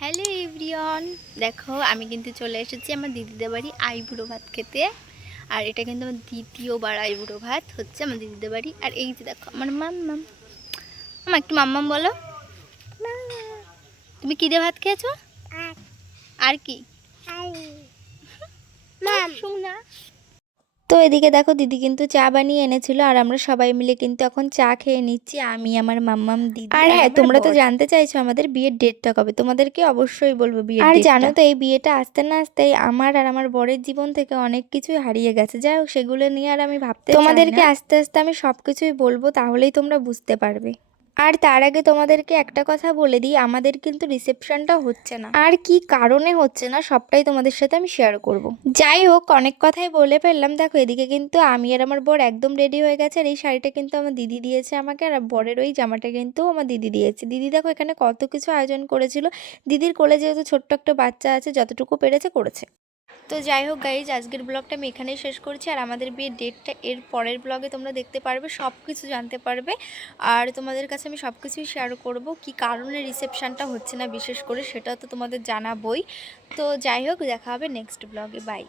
Hello everyone, দেখো আমি কিন্তু চলে এসেছি আমার দিদিদের বাড়ি আইবুড়ো ভাত খেতে। আর এটা কিন্তু আমার দ্বিতীয়বার আইবুড়ো ভাত হচ্ছে আমার দিদিদের বাড়ি। আর এই যে দেখো আমার মাম্মাম, আমার একটু মাম্মাম বলো। তুমি কী দিয়ে ভাত খেয়েছো? আর কি শুনা। তো এদিকে দেখো দিদি কিন্তু চা বানিয়ে এনেছিল আর আমরা সবাই মিলে কিন্তু এখন চা খেয়ে নিচ্ছি, আমি আমার মাম্মাম দিদি। আর হ্যাঁ, তোমরা তো জানতে চাইছো আমাদের বিয়ের ডেটটা কবে, তোমাদেরকে অবশ্যই বলবো বিয়ের ডেটটা। আর জানো তো এই বিয়েটা আসতে না আসতেই আমার আর আমার বরের জীবন থেকে অনেক কিছুই হারিয়ে গেছে। যাই হোক, সেগুলো নিয়ে আর আমি ভাবতে চাই না। তোমাদেরকে আস্তে আস্তে আমি সব কিছুই বলবো, তাহলেই তোমরা বুঝতে পারবে। আর তার আগে তোমাদেরকে একটা কথা বলে দিই, আমাদের কিন্তু রিসেপশনটা হচ্ছে না। আর কি কারণে হচ্ছে না সবটাই তোমাদের সাথে আমি শেয়ার করব। যাই হোক, অনেক কথাই বলে ফেললাম। দেখো এদিকে কিন্তু আমি আর আমার বর একদম রেডি হয়ে গেছে। আর এই শাড়িটা কিন্তু আমার দিদি দিয়েছে আমাকে, আর বরের ওই জামাটা কিন্তু আমার দিদি দিয়েছে। দিদি দেখো এখানে কত কিছু আয়োজন করেছিল। দিদির কোলে যেহেতু ছোট্ট একটা বাচ্চা আছে, যতটুকু পেরেছে করেছে। তো যাই হোক গাইজ, আজকের ব্লগটা আমি এখানেই শেষ করছি। আর আমাদের বিয়ের ডেটটা এর পরের ব্লগে তোমরা দেখতে পারবে, সব কিছু জানতে পারবে। আর তোমাদের কাছে আমি সব কিছুই শেয়ার করব, কি কারণে রিসেপশানটা হচ্ছে না বিশেষ করে, সেটা তো তোমাদের জানাবই। তো যাই হোক, দেখা হবে নেক্সট ব্লগে। বাই।